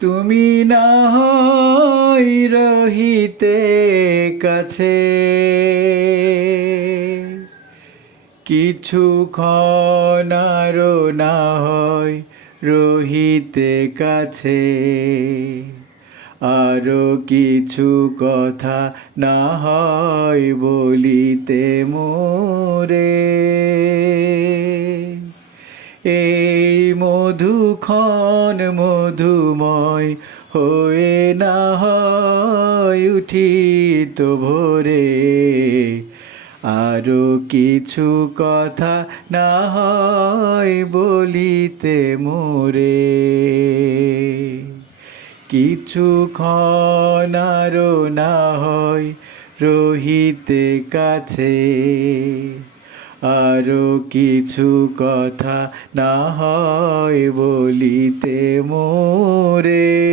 তুমি না হয় রহিতে কাছে, কিছুক্ষণ আরো না হয় রহিতে কাছে, আরো কিছু কথা না হয় বলিতে মোরে। এই মধুক্ষণ মধুময় হয়ে না হয় উঠিত ভোরে, আরো কিছু কথা না হয় বলিতে মোরে। কিছুক্ষণ আরো না হয় রহিতে কাছে, আরো কিছু কথা না হয় বলিতে মোরে।